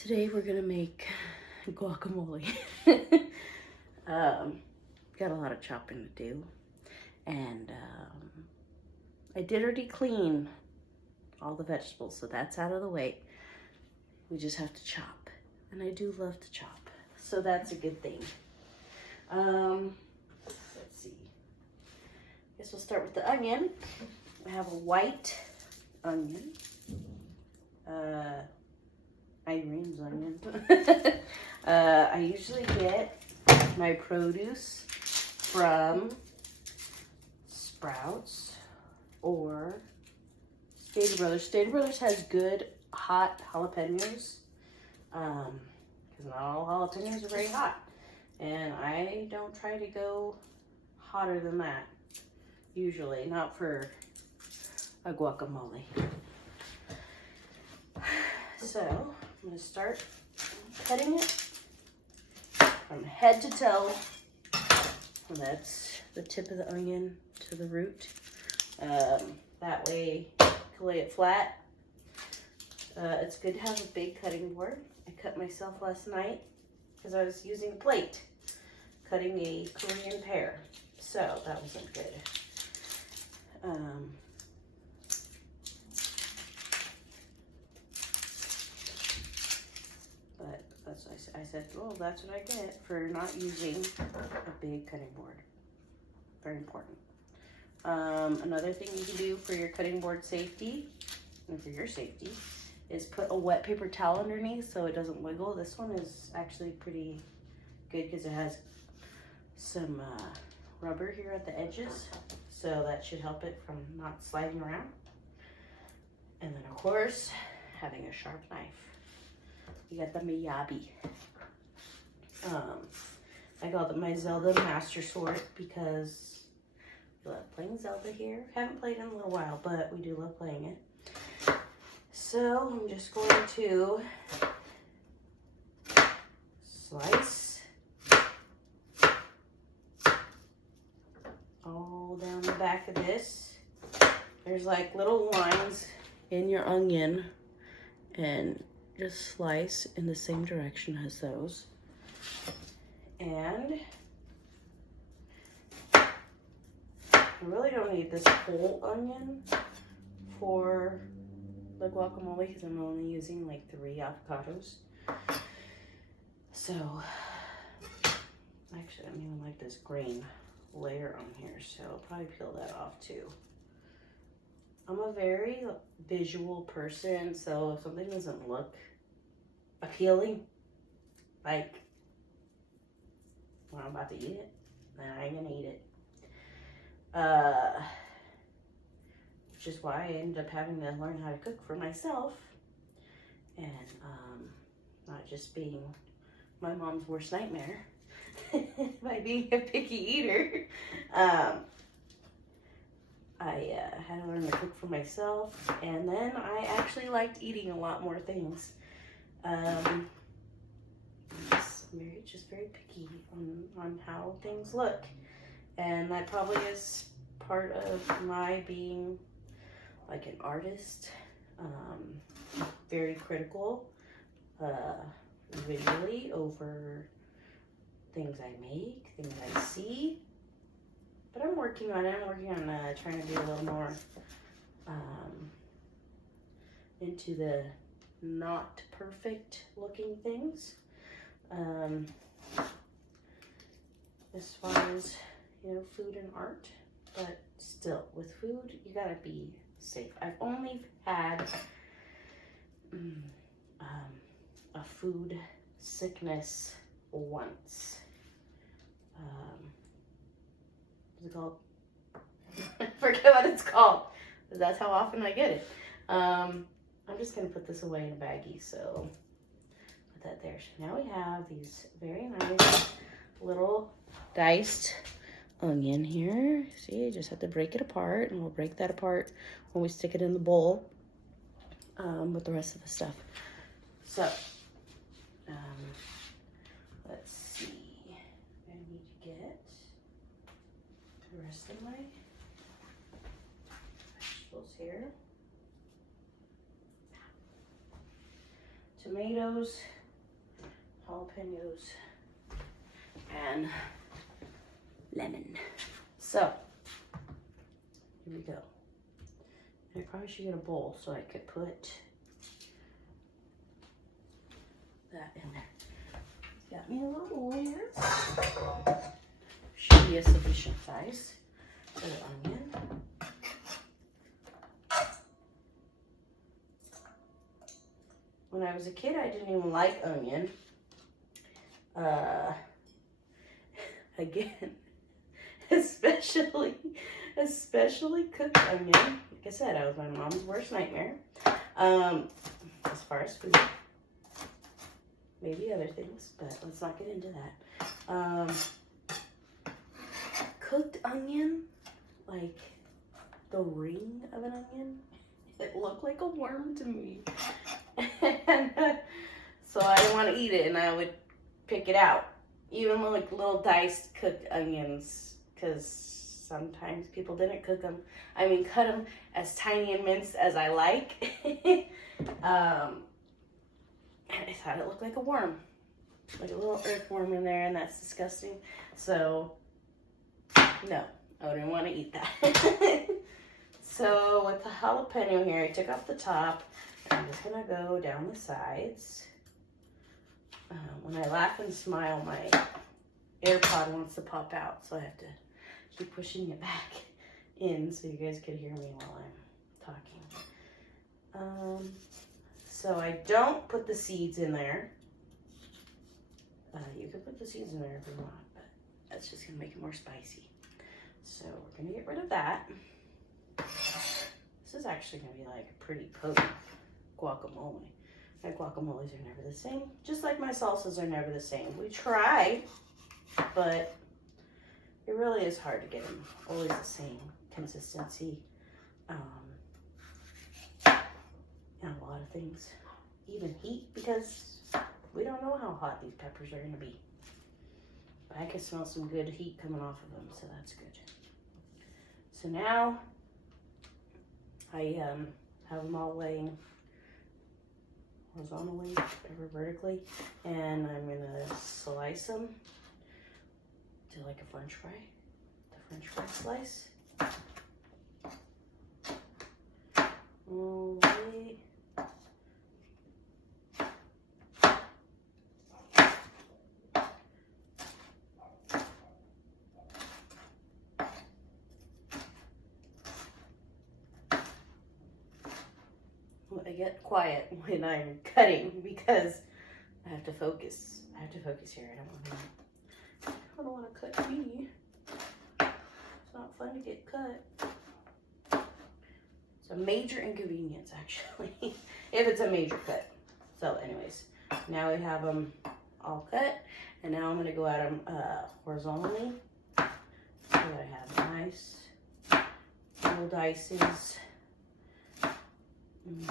Today we're gonna make guacamole. Got a lot of chopping to do, and I did already clean all the vegetables, so that's out of the way. We just have to chop, and I do love to chop, so that's a good thing. Let's see. I guess we'll start with the onion. I have a white onion. Irene's onion. I usually get my produce from Sprouts or Stater Brothers. Stater Brothers has good hot jalapenos, because not all jalapenos are very hot, and I don't try to go hotter than that usually, not for a guacamole. So I'm going to start cutting it from head to toe. And that's the tip of the onion to the root. That way you can lay it flat. It's good to have a big cutting board. I cut myself last night because I was using a plate, cutting a Korean pear. So that wasn't good. But that's what I said, well, that's what I get for not using a big cutting board. Very important. Another thing you can do for your cutting board safety, and for your safety, is put a wet paper towel underneath so it doesn't wiggle. This one is actually pretty good because it has some rubber here at the edges, so that should help it from not sliding around. And then of course, having a sharp knife. You got the Miyabi. I call it my Zelda Master Sword because we love playing Zelda here. Haven't played in a little while, but we do love playing it. So I'm just going to slice all down the back of this. There's like little lines in your onion, and just slice in the same direction as those. And I really don't need this whole onion for the guacamole because I'm only using like 3 avocados. So, actually I don't even like this grain layer on here, so I'll probably peel that off too. I'm a very visual person, so if something doesn't look appealing, like when I'm about to eat it, then I ain't gonna eat it. Which is why I ended up having to learn how to cook for myself, and not just being my mom's worst nightmare by being a picky eater. I had to learn to cook for myself, and then I actually liked eating a lot more things. I'm just very picky on how things look, and that probably is part of my being like an artist, very critical visually over things I make, things I see. But I'm working on it. I'm working on trying to be a little more into the not perfect looking things. As far as, you know, food and art, but still with food, you gotta be safe. I've only had a food sickness once. What's it called? I forget what it's called, because that's how often I get it. I'm just gonna put this away in a baggie, so put that there. So now we have these very nice little diced onion here. See, you just have to break it apart, and we'll break that apart when we stick it in the bowl with the rest of the stuff. So, let's see. I need to get the rest of my vegetables here. tomatoes, jalapenos, and lemon. So, here we go. And I probably should get a bowl so I could put that in there. Got me a little bowl here. Should be a sufficient size for the onion. When I was a kid, I didn't even like onion. Again, especially cooked onion. Like I said, I was my mom's worst nightmare. As far as food, maybe other things, but let's not get into that. Cooked onion, like the ring of an onion, it looked like a worm to me. And so I didn't want to eat it, and I would pick it out. Even like little diced cooked onions, because sometimes people didn't cook them. I mean, cut them as tiny and minced as I like. And I thought it looked like a worm, like a little earthworm in there, and that's disgusting. So, no, I wouldn't want to eat that. So with the jalapeno here, I took off the top. I'm just gonna go down the sides. When I laugh and smile, my AirPod wants to pop out, so I have to keep pushing it back in so you guys can hear me while I'm talking. So I don't put the seeds in there. You can put the seeds in there if you want, but that's just gonna make it more spicy. So we're gonna get rid of that. This is actually gonna be like a pretty potent guacamole. My guacamoles are never the same, just like my salsas are never the same. We try, but it really is hard to get them always the same consistency. And a lot of things, even heat, because we don't know how hot these peppers are gonna be. But I can smell some good heat coming off of them, so that's good. So now I have them all laying horizontally or vertically, and I'm gonna slice them to like a French fry, the French fry slice. All the way. I get quiet when I'm cutting because I have to focus. I have to focus here. I don't want to cut me. It's not fun to get cut. It's a major inconvenience, actually, if it's a major cut. So anyways, now we have them all cut, and now I'm going to go at them horizontally so that I have nice little dices. We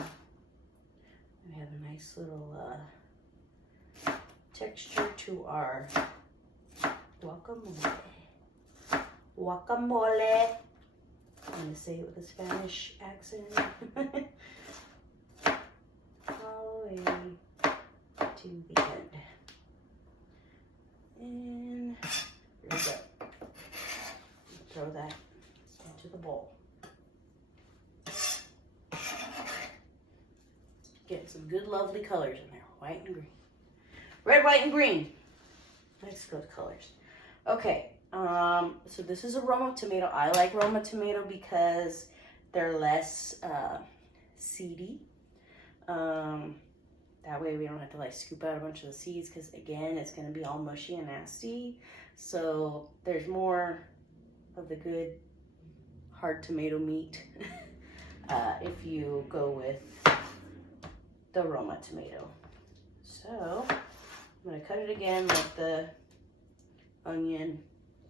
have a nice little texture to our guacamole. Guacamole. I'm going to say it with a Spanish accent. All the way to the end. And here we go. Throw that into the bowl. Get some good, lovely colors in there. White and green. Red, white, and green. Nice good colors. Okay, so this is a Roma tomato. I like Roma tomato because they're less seedy. That way we don't have to like scoop out a bunch of the seeds, because again, it's going to be all mushy and nasty. So there's more of the good hard tomato meat if you go with the Roma tomato. So I'm going to cut it again like the onion.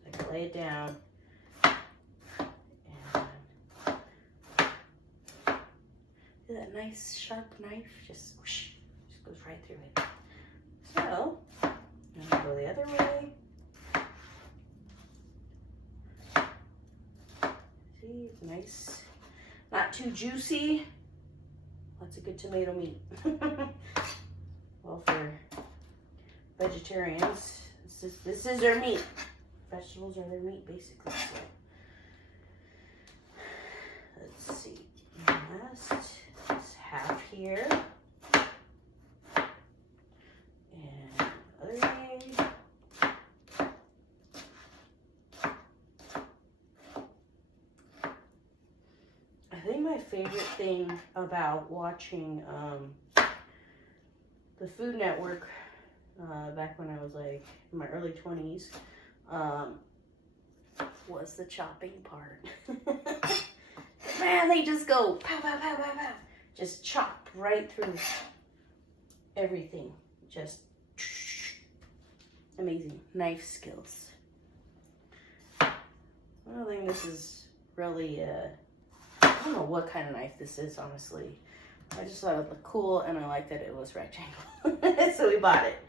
I can lay it down. And do that nice sharp knife. Just whoosh, just goes right through it. So I'm going to go the other way. See, it's nice. Not too juicy. Lots of good tomato meat. Well, for vegetarians, this is their meat. Vegetables are their meat, basically. So, let's see. Last is half here. And other way. I think my favorite thing about watching the Food Network back when I was like in my early 20s was the chopping part. Man, they just go pow, pow, pow, pow, pow. Just chop right through everything. Just amazing knife skills. I don't think this is really, I don't know what kind of knife this is, honestly. I just thought it looked cool, and I liked that it was rectangle. So we bought it.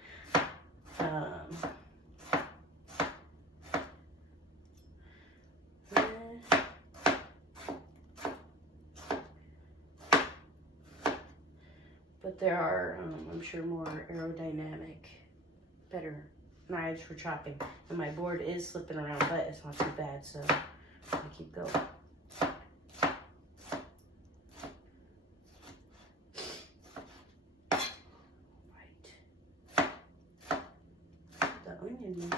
But there are, I'm sure, more aerodynamic, better knives for chopping. And my board is slipping around, but it's not too bad, so I keep going. Onion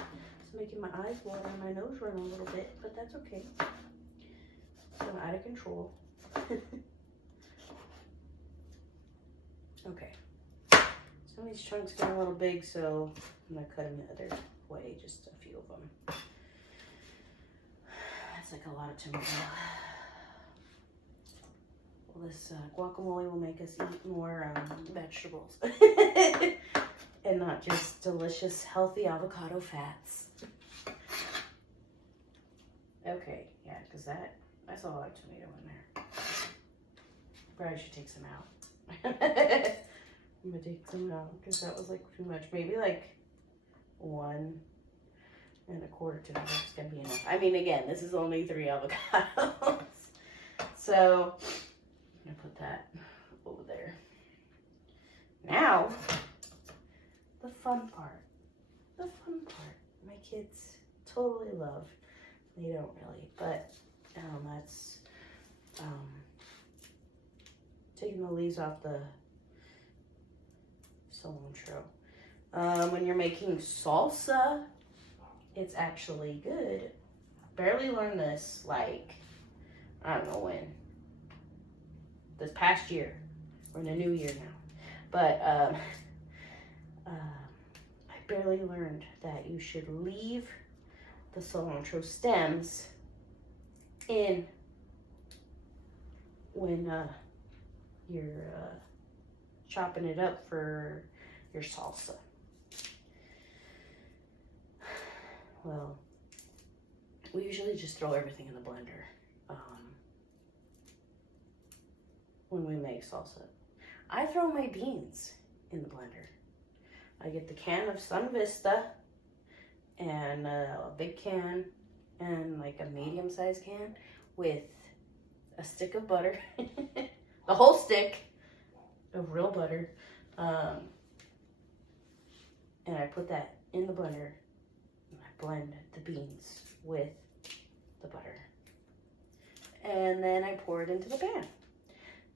is making my eyes water and my nose run a little bit, but that's okay. So I'm out of control. Okay. Some of these chunks got a little big, so I'm gonna cut them the other way, just a few of them. That's like a lot of tomato. Well, this guacamole will make us eat more vegetables. And not just delicious, healthy avocado fats. Okay, yeah, because that's a lot of tomato in there. Probably should take some out. I'm gonna take some out because that was like too much. Maybe like 1 1/4 tomato is gonna be enough. I mean, again, this is only 3 avocados. So I'm gonna put that over there. Now, the fun part. The fun part. My kids totally love. They don't really, but that's taking the leaves off the cilantro. When you're making salsa, it's actually good. Barely learned this, like, I don't know when. This past year. We're in the new year now. But I barely learned that you should leave the cilantro stems in when you're chopping it up for your salsa. Well, we usually just throw everything in the blender when we make salsa. I throw my beans in the blender. I get the can of Sun Vista and a big can and like a medium-sized can with a stick of butter, the whole stick of real butter, and I put that in the blender and I blend the beans with the butter, and then I pour it into the pan.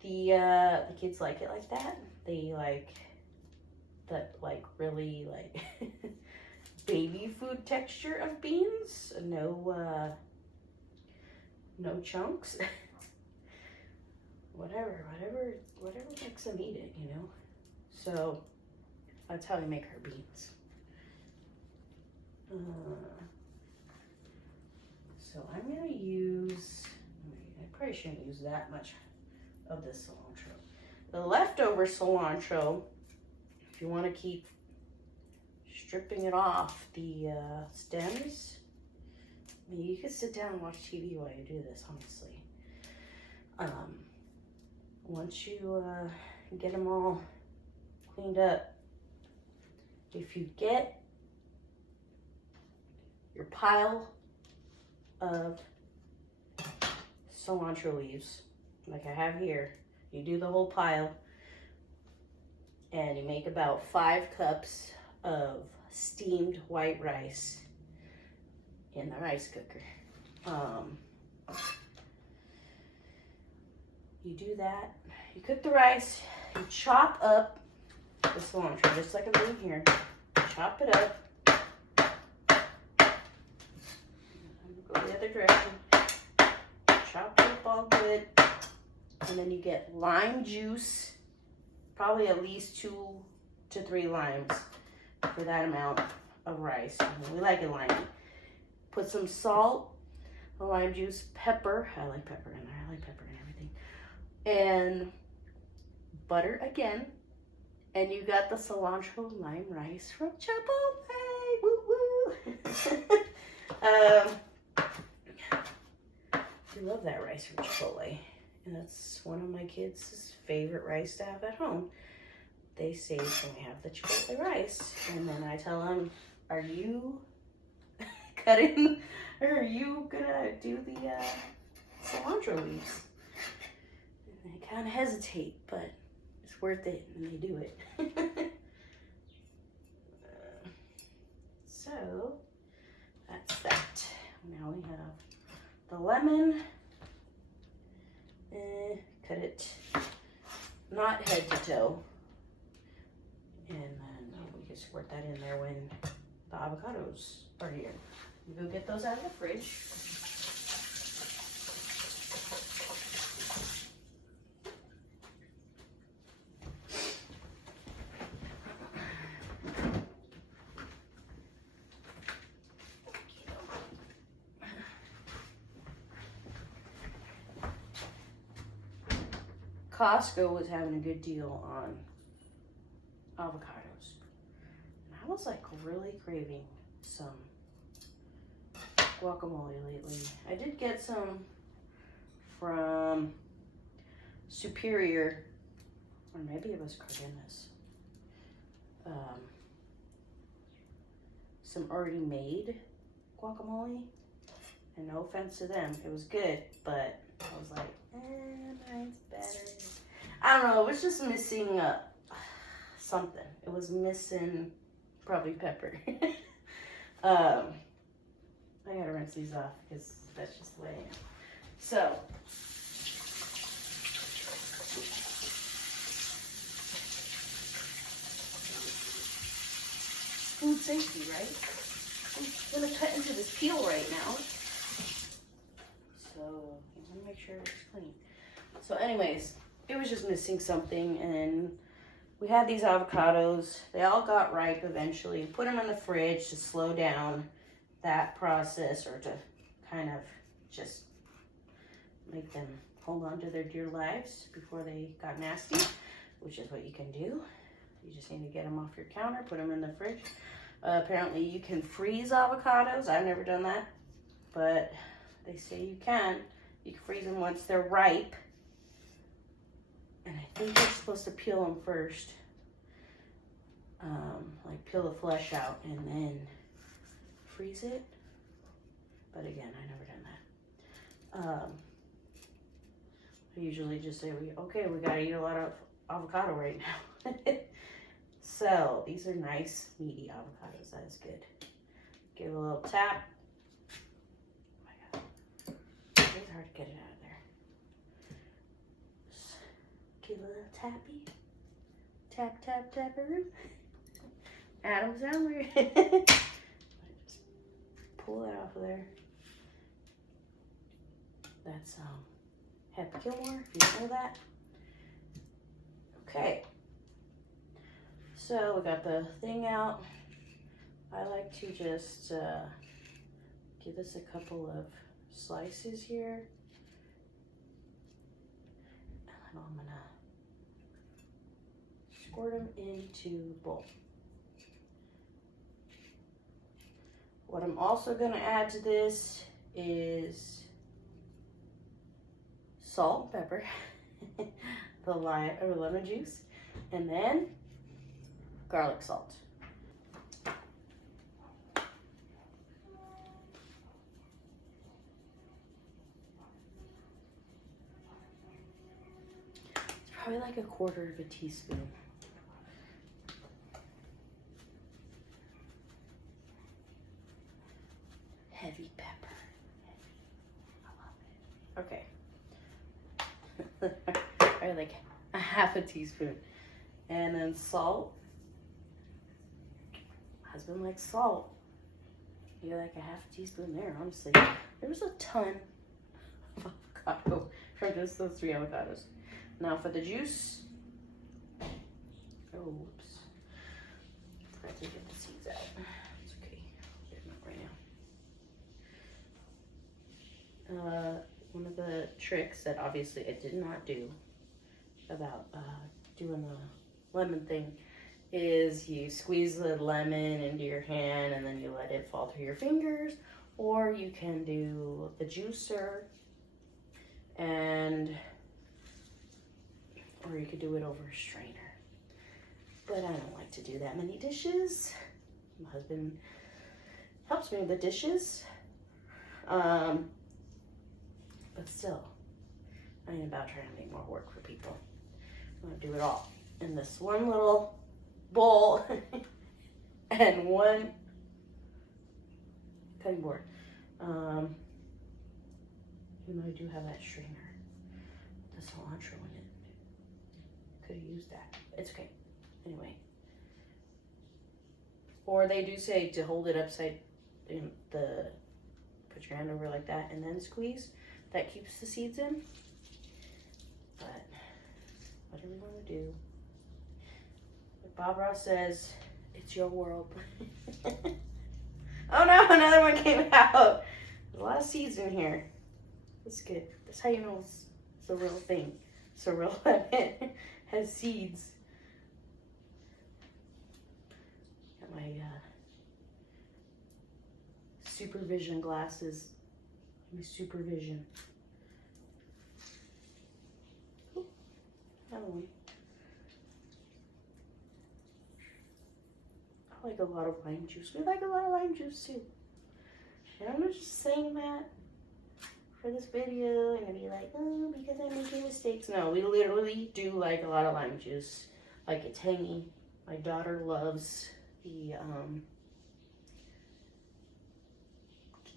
The kids like it like that. They like that, like, really like baby food texture of beans. No chunks. whatever makes them eat it, you know. So that's how we make our beans. So I'm gonna use, I probably shouldn't use that much of this cilantro. The leftover cilantro, if you want to keep stripping it off the stems, I mean, you could sit down and watch TV while you do this, honestly. Once you get them all cleaned up, if you get your pile of cilantro leaves, like I have here, you do the whole pile, And you make about 5 cups of steamed white rice in the rice cooker. You do that, you cook the rice, you chop up the cilantro, just like I'm doing here. Chop it up. Go the other direction. Chop it up all good. And then you get lime juice, probably at least 2 to 3 limes for that amount of rice. We like it limey. Put some salt, lime juice, pepper. I like pepper in there. I like pepper in everything. And butter again. And you got the cilantro lime rice from Chipotle. Woo woo. I love that rice from Chipotle. And that's one of my kids' favorite rice to have at home. They say, can we have the Chipotle rice? And then I tell them, are you cutting, or are you gonna do the cilantro leaves? And they kind of hesitate, but it's worth it, and they do it. So, that's that. Now we have the lemon. Cut it not head to toe, and then we can squirt that in there when the avocados are here. You go get those out of the fridge. Costco was having a good deal on avocados. And I was like really craving some guacamole lately. I did get some from Superior, or maybe it was Cardenas. Some already made guacamole. And no offense to them, it was good, but I was like, mine's better. I don't know, it was just missing something. It was missing probably pepper. I gotta rinse these off because that's just the way I am. So, food safety, right? I'm gonna cut into this peel right now. So, I'm gonna make sure it's clean. So anyways, it was just missing something, and we had these avocados. They all got ripe eventually. Put them in the fridge to slow down that process, or to kind of just make them hold on to their dear lives before they got nasty, which is what you can do. You just need to get them off your counter, put them in the fridge. Apparently you can freeze avocados. I've never done that, but they say you can. You can freeze them once they're ripe. And I think you're supposed to peel them first. Like peel the flesh out and then freeze it. But again, I've never done that. I usually just say, okay, we gotta eat a lot of avocado right now. So these are nice, meaty avocados. That is good. Give it a little tap. Oh my God. It's hard to get it out of there. Just give it a little tappy. Tap, tap, tap-a-roo. Adam Sandler. Just pull that off of there. That's Happy Gilmore, if you don't know that. Okay. So we got the thing out. I like to just give this a couple of slices here. And I'm gonna squirt them into the bowl. What I'm also gonna add to this is salt and pepper, the lime or lemon juice, and then garlic salt. It's probably like a quarter of a teaspoon. like a half a teaspoon. And then salt. Husband likes salt. You're like a half a teaspoon there, honestly. There was a ton of avocado from just those 3 avocados. Now for the juice. Oh, whoops. I have to get the seeds out. It's okay. Get them out right now. One of the tricks that obviously I did not do about doing the lemon thing is you squeeze the lemon into your hand and then you let it fall through your fingers, or you can do the juicer, or you could do it over a strainer. But I don't like to do that many dishes. My husband helps me with the dishes. But still, I ain't about trying to make more work for people. I'm gonna do it all in this one little bowl and one cutting board. Even though I do have that strainer, the cilantro in it. Could have used that. It's okay. Anyway. Or they do say to hold it upside in put your hand over like that and then squeeze. That keeps the seeds in. But whatever you want to do. Like Bob Ross says, it's your world. Oh no, another one came out. There's a lot of seeds in here. That's good. That's how you know it's the real thing. It's a real lemon. Has seeds. Got my supervision glasses. My supervision. Ooh, another one. I like a lot of lime juice. We like a lot of lime juice too. And I'm not just saying that for this video and to be like, oh, because I'm making mistakes. No, we literally do like a lot of lime juice. Like it's tangy. My daughter loves the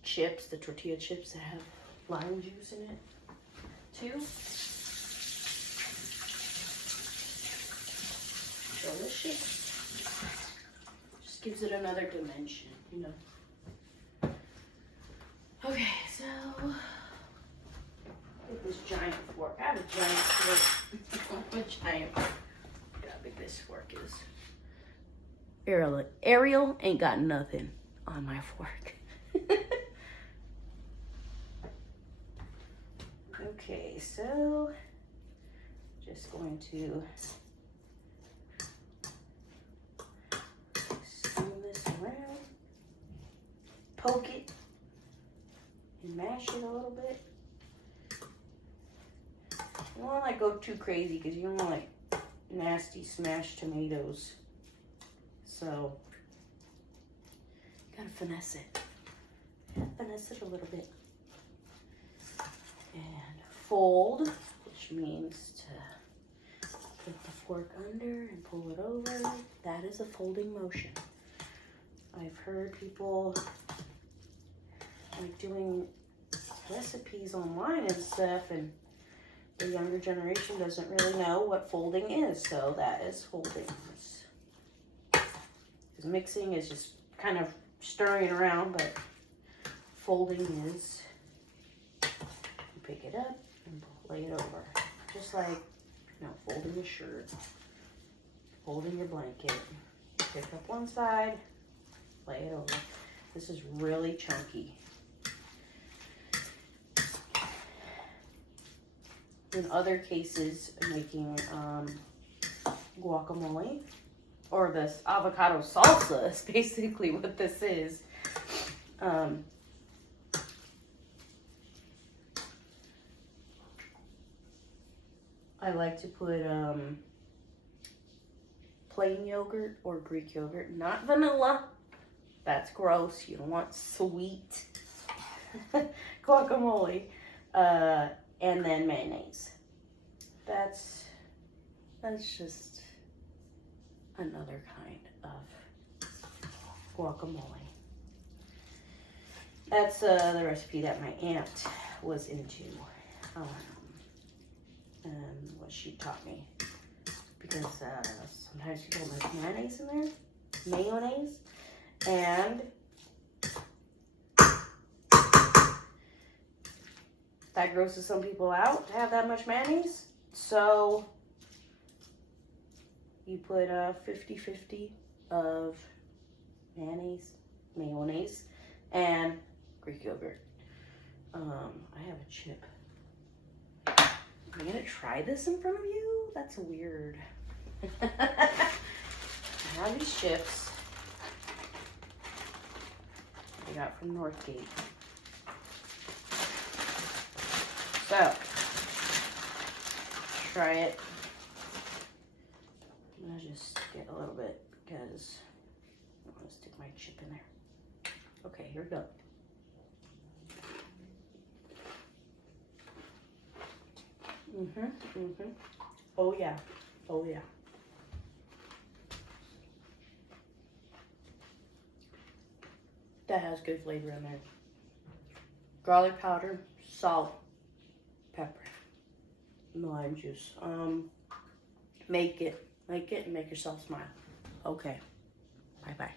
chips, the tortilla chips that have lime juice in it too. Delicious. Just gives it another dimension, you know. Okay, so get this giant fork. I have a giant fork. A giant. Look how big this fork is. Ariel ain't got nothing on my fork. Okay, so just going to spin this around, poke it, and mash it a little bit. You don't want to like go too crazy because you don't want like nasty smashed tomatoes. So gotta finesse it. Finesse it a little bit. And fold, which means to put the fork under and pull it over. That is a folding motion. I've heard people like doing recipes online and stuff, and the younger generation doesn't really know what folding is, so that is folding. Because mixing is just kind of stirring it around, but folding is you pick it up and lay it over. Just like, you know, folding a shirt, folding your blanket. Pick up one side, lay it over. This is really chunky. In other cases, making guacamole or this avocado salsa is basically what this is. I like to put plain yogurt or Greek yogurt, not vanilla. That's gross. You don't want sweet guacamole. And then mayonnaise. That's just another kind of guacamole. That's the recipe that my aunt was into. and what she taught me. Because sometimes people like mayonnaise in there. Mayonnaise. And that grosses some people out to have that much mayonnaise. So you put a 50-50 of mayonnaise, and Greek yogurt. I have a chip. I'm gonna try this in front of you? That's weird. I have these chips I got from Northgate. So, try it. I'm gonna just get a little bit because I want to stick my chip in there. Okay, here we go. Oh yeah, oh yeah. That has good flavor in there. Garlic powder, salt, pepper, lime juice. Make it and make yourself smile. Okay, bye-bye.